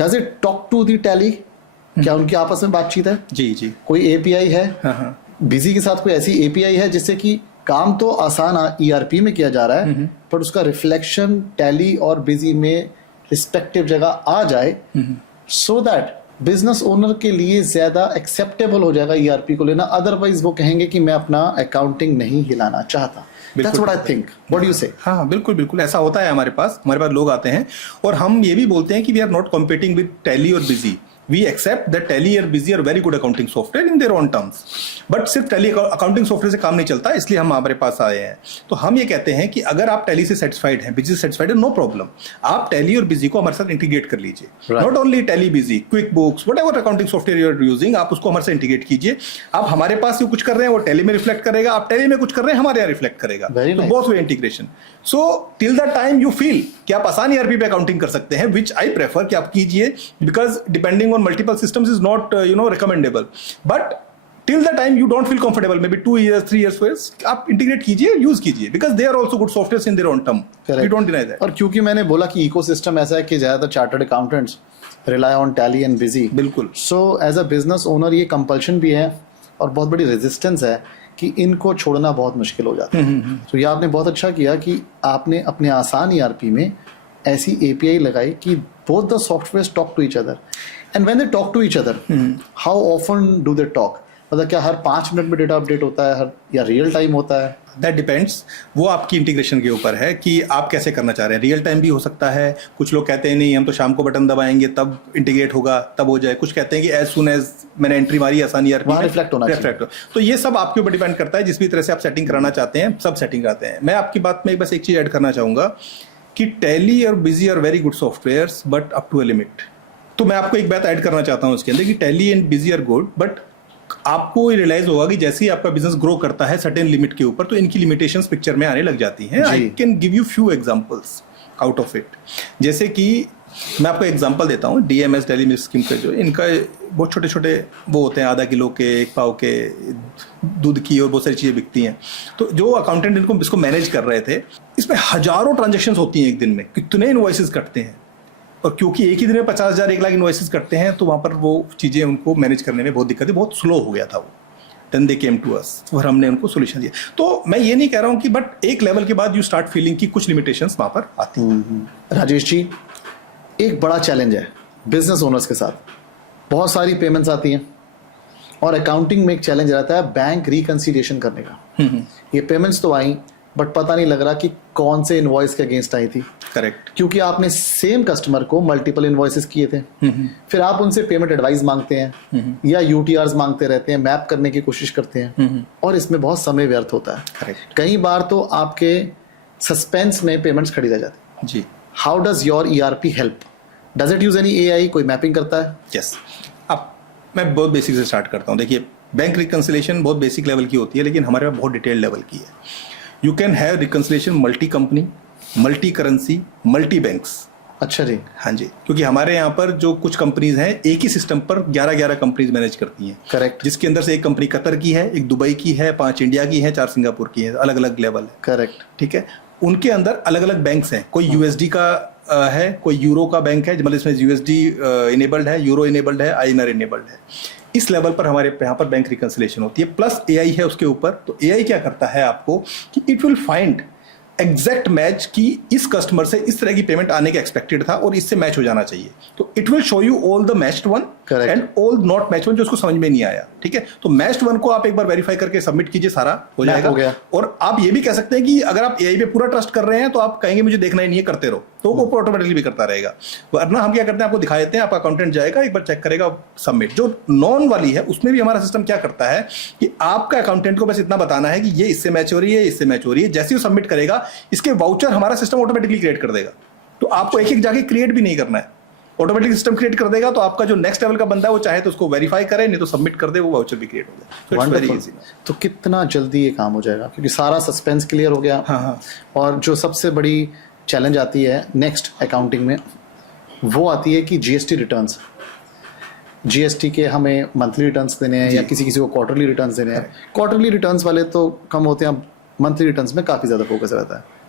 does it talk to the Tally? क्या उनकी आपस में बातचीत है? जी जी। कोई एपीआई है? हाँ। बिजी के साथ कोई ऐसी एपीआई है जिससे कि काम तो आसान ईआरपी में किया जा रहा है, पर उसका रिफ्लेक्शन टैली और बिजी में रिस्पेक्टिव जगह आ जाए, सो दैट बिजनेस ओनर के लिए ज्यादा एक्सेप्टेबल हो जाएगा ईआरपी को लेना। अदरवाइज वो कहेंगे कि मैं अपना अकाउंटिंग नहीं हिलाना चाहता। That's what I think. What do you say? हाँ बिल्कुल बिल्कुल ऐसा होता है। हमारे पास लोग आते हैं और हम ये भी बोलते हैं कि we are not competing with Tally और Busy, we accept that Tally और Busy are very good accounting software in their own terms, but सिर्फ टैली अकाउंटिंग सॉफ्टवेयर से काम नहीं चलता, इसलिए हम हमारे पास आए हैं। तो हम ये कहते हैं कि अगर आप टैली से सेटिस्फाइड हैं, बिजी से सेटिस्फाइड है, नो प्रॉब्लम, आप टैली और बिजी को हमारे साथ इंटीग्रेट कर लीजिए। Not only Tally, Busy, QuickBooks, whatever accounting software you are using, आप उसको हमारे साथ इंटीग्रेट कीजिए। आप हमारे पास जो कुछ कर रहे हैं वो टैली में रिफ्लेक्ट करेगा, आप टैली में कुछ कर रहे हैं हमारे यहाँ रिफ्लेक्ट करेगा। तो both way integration. So till the time you feel कि आप आसान ईआरपी पे अकाउंटिंग कर सकते हैं, विच आई प्रेफर कि आप कीजिए, because depending on multiple systems is not recommendable, but till the time you don't feel comfortable, maybe 2 years 3 years, आप इंटीग्रेट कीजिए, यूज कीजिए, because they are also good softwares in their own term. We don't deny that. और क्योंकि मैंने बोला कि ecosystem ऐसा है कि ज्यादातर chartered accountants rely on Tally and Busy, बिल्कुल। So as a business owner ये कंपल्शन भी है और बहुत बड़ी रेजिस्टेंस है कि इनको छोड़ना बहुत मुश्किल हो जाता है। तो ये आपने बहुत अच्छा किया कि आपने अपने आसान ईआरपी में ऐसी एपीआई लगाई कि both the softwares talk to each other, and when they talk to each other, how often do they talk? मतलब क्या हर 5 मिनट में डेटा अपडेट होता है, या रियल टाइम होता है? दैट डिपेंड्स, वो आपकी इंटीग्रेशन के ऊपर है कि आप कैसे करना चाह रहे हैं। रियल टाइम भी हो सकता है, कुछ लोग कहते हैं नहीं हम तो शाम को बटन दबाएंगे तब इंटीग्रेट होगा तब हो जाए, कुछ कहते हैं कि एज सुन एज मैंने एंट्री मारी आसान ईआरपी में रिफ्लेक्ट होना चाहिए। तो ये सब आपके ऊपर डिपेंड करता है, जिस भी तरह से आप सेटिंग कराना चाहते हैं सब सेटिंग कराते हैं। मैं आपकी बात में बस एक चीज ऐड करना चाहूंगा कि टैली और Busy are very good softwares but up to a limit. तो मैं आपको एक बात ऐड करना चाहता हूं उसके अंदर कि Tally and Busy are good, but आपको रियलाइज होगा कि जैसे ही आपका बिजनेस ग्रो करता है सर्टेन लिमिट के ऊपर, तो इनकी लिमिटेशंस पिक्चर में आने लग जाती हैं। I can give you few examples out of it. जैसे कि मैं आपको एग्जांपल देता हूँ, डीएमएस डेली मिल्क स्कीम के जो इनका बहुत छोटे छोटे वो होते हैं, आधा किलो के, 1 पाव के दूध की और बहुत सारी चीज़ें बिकती हैं। तो जो अकाउंटेंट इनको इसको मैनेज कर रहे थे, इसमें हजारों ट्रांजेक्शन होती हैं एक दिन में, कितने इनवॉइसेस कटते हैं, और क्योंकि एक ही दिन में 50,000 1 लाख इनवॉइसेस कटते हैं, तो वहाँ पर वो चीज़ें उनको मैनेज करने में बहुत दिक्कत है, बहुत स्लो हो गया था वो। Then they came to us और हमने उनको सोल्यूशन दिया। तो मैं ये नहीं कह रहा हूँ कि, बट एक लेवल के बाद यू स्टार्ट फीलिंग कि कुछ लिमिटेशंस वहाँ पर आती हैं। राजेश जी, एक बड़ा चैलेंज है बिजनेस ओनर्स के साथ, बहुत सारी पेमेंट्स आती हैं और अकाउंटिंग में एक चैलेंज रहता है बैंक रिकंसिलिएशन करने का। ये पेमेंट्स तो आई, बट पता नहीं लग रहा कि कौन से इनवॉइस के अगेंस्ट आई थी। करेक्ट। क्योंकि आपने सेम कस्टमर को मल्टीपल इनवॉइसेस किए थे, फिर आप उनसे पेमेंट एडवाइस मांगते हैं या यूटीआरस मांगते रहते हैं, मैप करने की कोशिश करते हैं, और इसमें बहुत समय व्यर्थ होता है। करेक्ट। कई बार तो आपके सस्पेंस में पेमेंट्स खड़ी रह जाती है। जी। How does your ERP help? Does it use any AI? कोई मैपिंग करता है? यस। अब मैं बहुत बेसिक से स्टार्ट करता हूँ। देखिए, बैंक रिकंसिलिएशन बहुत बेसिक लेवल की होती है, लेकिन हमारे पास बहुत डिटेल लेवल की है। You can have reconciliation multi company, multi currency, multi banks. अच्छा जी। हाँ जी, क्योंकि हमारे यहाँ पर जो कुछ कंपनीज हैं एक ही सिस्टम पर 11 कंपनीज मैनेज करती हैं। करेक्ट। जिसके अंदर से एक कंपनी कतर की है, एक दुबई की है, 5 इंडिया की है, 4 सिंगापुर की है, अलग अलग लेवल है। करेक्ट। ठीक है। उनके अंदर अलग अलग बैंक्स हैं, कोई यूएसडी का है, कोई यूरो का बैंक है, मतलब इसमें यूएसडी इनेबल्ड है, यूरो इनेबल्ड है, आईएनआर इनेबल्ड है। इस लेवल पर हमारे यहाँ पर बैंक रिकंसिलिएशन होती है, प्लस एआई है उसके ऊपर। तो एआई क्या करता है आपको कि it will find exact match कि इस कस्टमर से इस तरह की पेमेंट आने का एक्सपेक्टेड था और इससे मैच हो जाना चाहिए। तो it will show you all the matched one and all not matched one जो उसको समझ में नहीं आया। ठीक है। तो मैच्ड वन को आप एक बार वेरीफाई करके सबमिट कीजिए, सारा हो जाएगा। हो गया। और आप ये भी कह सकते हैं कि अगर आप एआई पे पूरा ट्रस्ट कर रहे हैं तो आप कहेंगे मुझे देखना ही नहीं है, करते रहो, तो वो ऑटोमेटिकली भी करता रहेगा। वरना हम क्या करते हैं, आपको दिखा देते हैं, आपका अकाउंटेंट जाएगा, एक बार चेक करेगा, सबमिट। जो नॉन वाली है उसमें भी हमारा सिस्टम क्या करता है कि आपका अकाउंटेंट को बस इतना बताना है कि ये इससे मैच हो रही है, इससे मैच हो रही है। जैसे ही वो सबमिट करेगा, इसके वाउचर हमारा सिस्टम ऑटोमेटिकली क्रिएट कर देगा। तो आपको एक एक जाके क्रिएट भी नहीं करना है, ऑटोमेटिक सिस्टम क्रिएट कर देगा। तो आपका जो नेक्स्ट लेवल का बंदा है वो चाहे तो उसको वेरीफाई करे, नहीं तो सबमिट कर दे, वो वाउचर भी क्रिएट हो गया। Wonderful. तो कितना जल्दी ये काम हो जाएगा, क्योंकि सारा सस्पेंस क्लियर हो गया। हाँ। और जो सबसे बड़ी चैलेंज आती है नेक्स्ट अकाउंटिंग में, वो आती है कि जीएसटी रिटर्न्स। जीएसटी के हमें मंथली रिटर्न्स देने हैं या किसी को क्वार्टरली रिटर्न्स देने हैं। क्वार्टरली रिटर्न्स वाले तो कम होते हैं, मंथली रिटर्न्स में काफ़ी ज़्यादा फोकस रहता है।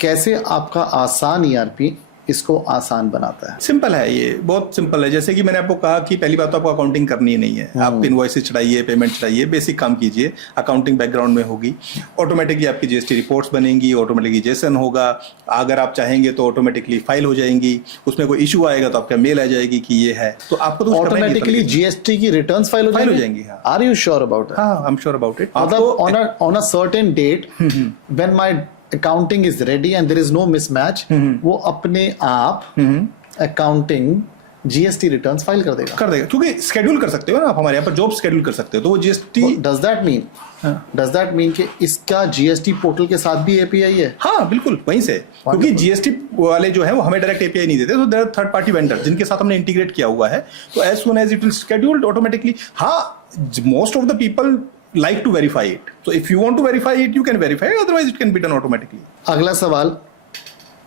कैसे आपका आसान ईआरपी इसको आसान बनाता है? सिंपल है, ये बहुत सिंपल है। जैसे कि मैंने आपको कहा कि पहली बात तो आपको अकाउंटिंग करनी ही नहीं है। आप इनवॉइसेस चढ़ाइए, पेमेंट चढ़ाइए, बेसिक काम कीजिए, अकाउंटिंग बैकग्राउंड में होगी। ऑटोमेटिकली आपकी जीएसटी रिपोर्ट्स बनेंगी, ऑटोमेटिकली जेसन होगा। अगर आप चाहेंगे तो ऑटोमेटिकली फाइल हो जाएंगी, उसमें कोई इशू आएगा तो आपका मेल आ जाएगी कि ये है, तो आपको तो ऑटोमेटिकली जीएसटी की रिटर्न्स फाइल हो जाएंगी। Are you sure about it? हाँ, I am sure about it. मतलब on a certain date when my accounting is ready and there is no mismatch, वो अपने आप अकाउंटिंग जीएसटी रिटर्न्स फाइल कर देगा क्योंकि शेड्यूल कर सकते हो ना आप, हमारे यहाँ पर जॉब शेड्यूल कर सकते हो, तो वो जीएसटी। डज दैट मीन कि इसका जीएसटी पोर्टल के साथ भी एपीआई है? हाँ बिल्कुल, वहीं से। क्योंकि जीएसटी वाले जो है वो हमें डायरेक्ट एपीआई नहीं देते, तो देयर थर्ड पार्टी वेंडर जिनके साथ हमने इंटीग्रेट किया हुआ है। तो as soon as it will scheduled automatically. हाँ, most of the people like to verify it. So if you want to verify it, you can verify, otherwise it can be done automatically. अगला सवाल,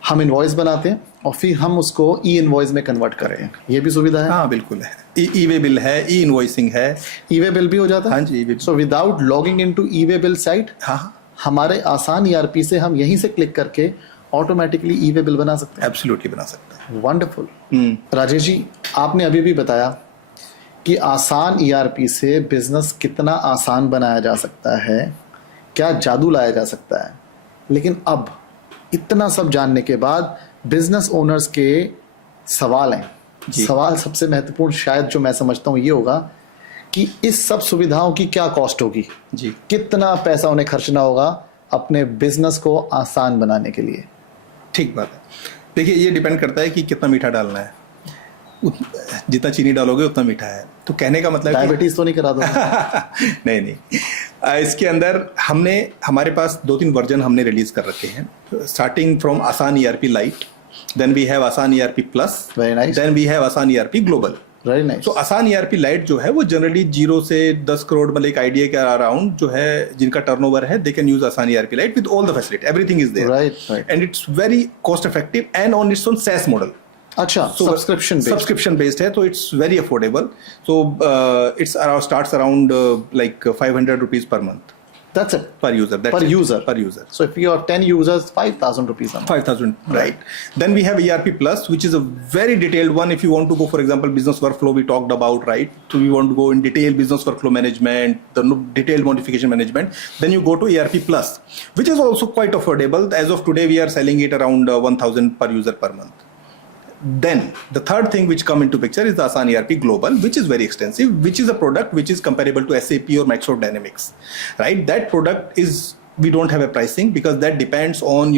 हम invoice बनाते हैं और फिर हम उसको ई इनवॉइस में कन्वर्ट कर रहे हैं, ये भी सुविधा है? हाँ बिल्कुल है। ई वे बिल है, ई इनवॉइसिंग है, ई वे बिल भी हो जाता है। हाँ जी। सो विदाउट लॉगिंग इनटू ई वे बिल साइट, हमारे आसान ईआरपी से हम यहीं से क्लिक करके ऑटोमेटिकली ई वे बिल बना सकते हैं। एब्सोल्युटली बना सकते हैं। वंडरफुल। राजेश जी, आपने अभी भी बताया कि आसान ईआरपी से बिजनेस कितना आसान बनाया जा सकता है, क्या जादू लाया जा सकता है। लेकिन अब इतना सब जानने के बाद बिजनेस ओनर्स के सवाल हैं। सवाल सबसे महत्वपूर्ण शायद जो मैं समझता हूँ ये होगा कि इस सब सुविधाओं की क्या कॉस्ट होगी जी, कितना पैसा उन्हें खर्चना होगा अपने बिजनेस को आसान बनाने के लिए। ठीक बात है। देखिए, ये डिपेंड करता है कि कितना मीठा डालना है। जितना चीनी डालोगे उतना मीठा है। तो कहने का मतलब डायबिटीज तो नहीं करा दो? नहीं। इसके अंदर हमारे पास 2-3 वर्जन हमने रिलीज कर रखे हैं, starting from Aasaan ERP lite, then we have Aasaan ERP plus, then we have Aasaan ERP global. Very nice. तो आसान ईआरपी लाइट जो है वो जनरली 0 से 10 करोड़ मतलब एक आइडिया के अराउंड जो है जिनका टर्नओवर है, they can use Aasaan ERP lite with all the facility, everything is there, and it's very cost effective and on its own SaaS model. अच्छा, सब्सक्रिप्शन बेस्ड है, तो it's very affordable. So it's around starts around like 500 rupees per month. That's it. Per user. Per user. So if you have 10 users, 5,000 rupees a month. 5,000, right. Then we have ERP Plus, which is a very detailed one. If you want to go, for example, business workflow we talked about, right? So we want to go in detail business workflow management, the detailed modification management. Then you go to ERP Plus, which is also quite affordable. As of today, we are selling it around 1,000 per user per month. Then the third thing which come into picture is the Asan ERP Global, which is very extensive, which is a product which is comparable to SAP or Microsoft Dynamics, right? That product is, we don't have a pricing because that depends on,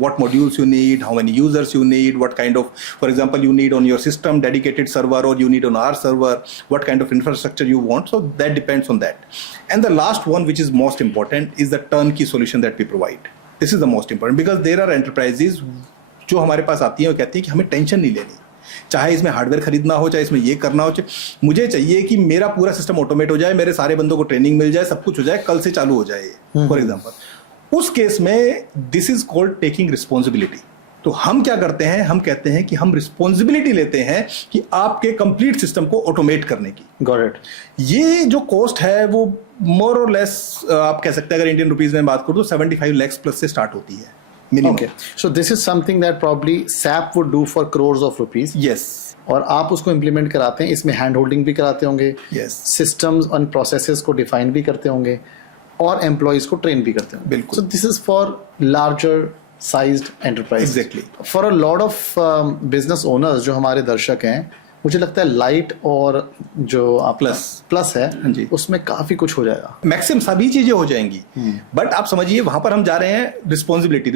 what modules you need, how many users you need, what kind of, for example, you need on your system dedicated server or you need on our server, what kind of infrastructure you want. So that depends on that. And the last one, which is most important, is the turnkey solution that we provide. This is the most important because there are enterprises जो हमारे पास आती है वो कहती है कि हमें tension नहीं लेनी, चाहे इसमें हार्डवेयर खरीदना हो, चाहे इसमें ये करना हो, मुझे चाहिए कि मेरा पूरा सिस्टम ऑटोमेट हो जाए, मेरे सारे बंदों को ट्रेनिंग मिल जाए, सब कुछ हो जाए, कल से चालू हो जाए। फॉर एग्जांपल उस केस में this is called taking responsibility. तो हम क्या करते हैं, हम कहते हैं कि हम रिस्पॉन्सिबिलिटी लेते हैं कि आपके कंप्लीट सिस्टम को ऑटोमेट करने की। Got it. ये जो कॉस्ट है वो मोर और लेस आप कह सकते हैं, अगर इंडियन रुपीज में बात करूं तो 75 lakhs प्लस से स्टार्ट होती है minimum. Okay. So this is something that probably SAP would do for crores of rupees. Yes. और आप उसको इम्प्लीमेंट कराते हैं, इसमें हैंड होल्डिंग भी कराते होंगे, yes. सिस्टम्स और प्रोसेसेस को डिफाइन भी करते होंगे और एम्प्लॉइज को ट्रेन भी करते होंगे। बिल्कुल। So this is for larger sized enterprise. Exactly. For a lot of business owners जो हमारे दर्शक हैं, मुझे लगता है लाइट और जो आप प्लस है हाँ जी। उसमें काफी कुछ हो जाएगा। मैक्सिमम सभी चीजें हो जाएंगी, बट आप समझिए वहां पर हम जा रहे हैं रिस्पॉन्सिबिलिटी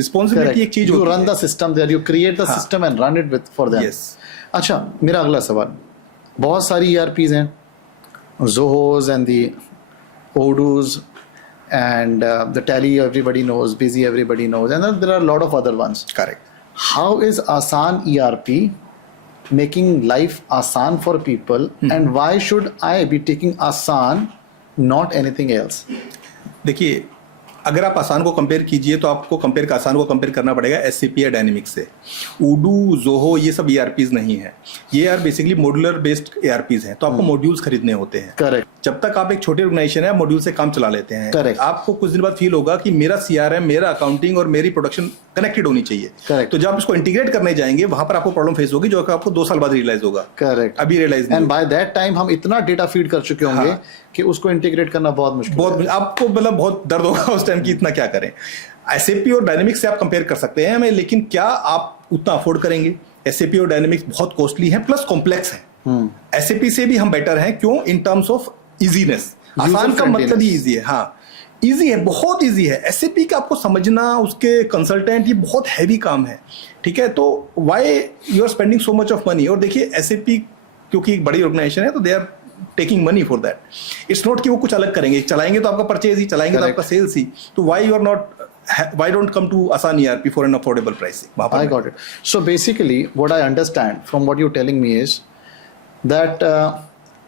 एक चीज यू होती run the system there, you create the हाँ। System and run it with for them. Yes. अच्छा, मेरा अगला सवाल, बहुत सारी ERPs हैं, Zohos and the Odoo's and the Tally everybody knows, Busy everybody knows, and then there are a lot of other ones. Correct. How is Asan ERP making life Asan for people, and why should I be taking Asan, not anything else? देखिए, अगर आप आसान को compare कीजिए तो आपको आसान को कंपेयर करना पड़ेगा SAP या डायनेमिक्स से। उडू, जोहो ये सब ERPs नहीं है, ये are basically modular based ERPs हैं, तो आपको मॉड्यूल्स खरीदने होते हैं। करेक्ट। जब तक आप एक छोटे ऑर्गेनाइजेशन है, मॉड्यूल से काम चला लेते हैं। Correct. आपको कुछ दिन बाद फील होगा कि मेरा CRM, मेरा अकाउंटिंग और मेरी प्रोडक्शन कनेक्टेड होनी चाहिए। Correct. तो जब आप इसको इंटीग्रेट करने जाएंगे वहां पर आपको प्रॉब्लम फेस होगी, जो कि आपको 2 साल बाद रियलाइज होगा। करेक्ट। अभी रियलाइज नहीं एंड बाय दैट टाइम हम इतना डेटा फीड कर चुके होंगे कि उसको इंटीग्रेट करना बहुत मुश्किल है। बहुत आपको मतलब बहुत दर्द होगा उस टाइम की इतना क्या करें। SAP और डायनेमिक्स से आप कंपेयर कर सकते हैं, लेकिन क्या आप उतना अफोर्ड करेंगे? SAP और डायनेमिक्स बहुत कॉस्टली है, प्लस कॉम्प्लेक्स है। SAP से भी हम बेटर हैं, क्यों? In terms of easiness. आसान का मतलब ही इजी है। हाँ, इजी है, बहुत इजी है। SAP का आपको समझना, उसके कंसल्टेंट, ये बहुत हैवी काम है, ठीक है? तो why you are spending so much of money? और देखिए SAP क्योंकि एक बड़ी ऑर्गेनाइजेशन है, तो they are taking money for that. It's not कि वो कुछ अलग करेंगे, चलाएंगे तो आपका परचेज ही, चलाएंगे तो आपका सेल्स ही। तो why you are not, why don't come to Asan ERP for an affordable pricing? I got it. So basically, what I understand from what you're telling me is that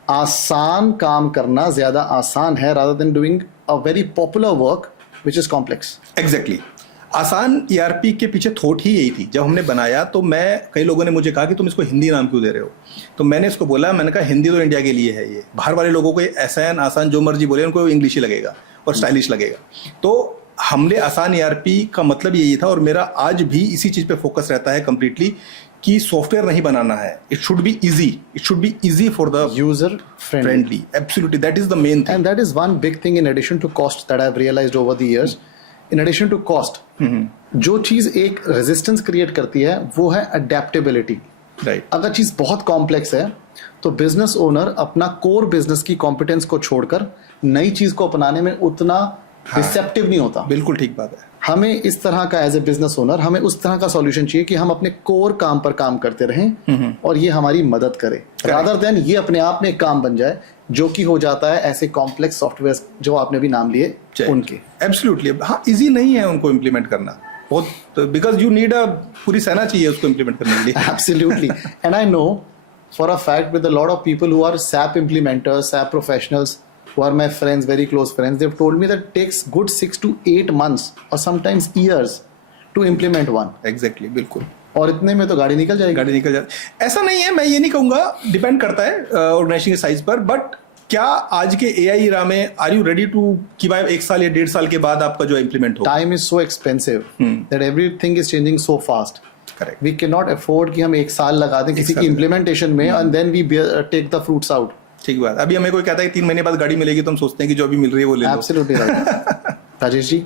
आसान काम करना ज्यादा आसान है rather than doing a very popular work which is complex. Exactly. आसान ERP के पीछे thought ही यही थी। जब हमने बनाया तो कई लोगों ने मुझे कहा कि तुम इसको हिंदी नाम क्यों दे रहे हो? तो मैंने इसको बोला, मैंने कहा हिंदी तो इंडिया के लिए है, ये बाहर वाले लोगों को आसान आसान जो मर्जी बोले, उनको इंग्लिश ही लगेगा और स्टाइलिश लगेगा। तो हमने आसान ERP का मतलब यही था, और मेरा आज भी इसी चीज पे फोकस रहता है कंप्लीटली, कि सॉफ्टवेयर नहीं बनाना है, it should be easy, it should be easy for the User friendly. Absolutely, that is the main thing. And that is one big thing in addition to cost that I've realized over the years. In addition to cost, जो चीज एक resistance create करती है वो है adaptability. Right. अगर चीज बहुत कॉम्प्लेक्स है तो बिजनेस ओनर अपना कोर बिजनेस की कॉम्पिटेंस को छोड़कर नई चीज को अपनाने में उतना रिसेप्टिव नहीं होता। बिल्कुल ठीक बात है। हमें इस तरह का एज ए बिजनेस ओनर हमें उस तरह का सॉल्यूशन चाहिए कि हम अपने कोर काम पर काम करते रहें और ये हमारी मदद करे, रादर देन ये अपने आप में एक काम बन जाए, जो कि हो जाता है ऐसे कॉम्प्लेक्स सॉफ्टवेयर जो आपने भी नाम लिए उनके। एब्सोल्युटली। हाँ, इजी नहीं है उनको इम्प्लीमेंट करना बहुत, बिकॉज यू नीड पूरी सेना चाहिए उसको इम्प्लीमेंट करने के लिए। Absolutely. And I know for a fact with a lot of people who are SAP implementers, SAP professionals, who are my friends, very close friends, they've told me that it takes good 6 to 8 months or sometimes years to implement one. Exactly, बिल्कुल। और इतने में तो गाड़ी निकल जाएगी। गाड़ी निकल जाती। ऐसा नहीं है, मैं ये नहीं कहूंगा, डिपेंड करता है ऑर्गेनाइजेशन के साइज पर, बट क्या आज के AI era में आर यू रेडी टू कि भाई 1 साल या 1.5 साल के बाद आपका जो इम्प्लीमेंट हो? Time is so expensive that everything is changing so fast. Correct. We cannot afford कि हम 1 साल लगा दें किसी की इम्प्लीमेंटेशन में and then we take the fruits out. ठीक बात। अभी हमें कोई कहता है कि 3 महीने बाद गाड़ी मिलेगी, तो हम सोचते हैं कि जो अभी मिल रही है वो ले लो। Absolutely right. राजेश जी,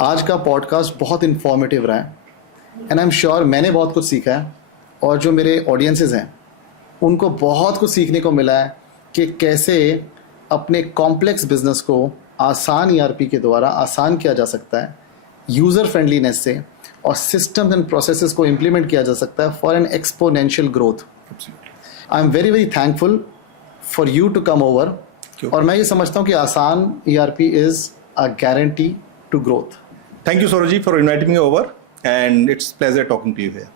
आज का पॉडकास्ट बहुत इंफॉर्मेटिव रहा है एंड आई एम श्योर मैंने बहुत कुछ सीखा है, और जो मेरे ऑडियंसेस हैं उनको बहुत कुछ सीखने को मिला है कि कैसे अपने कॉम्प्लेक्स बिजनेस को आसान ERP के द्वारा आसान किया जा सकता है, यूज़र फ्रेंडलीनेस से, और सिस्टम्स एंड प्रोसेसेस को इम्प्लीमेंट किया जा सकता है for an exponential growth. I am very very thankful for you to come over, और मैं ये समझता हूँ कि Aasaan ERP is a guarantee to growth. Thank you, Saurabh ji, for inviting me over, and it's pleasure talking to you here.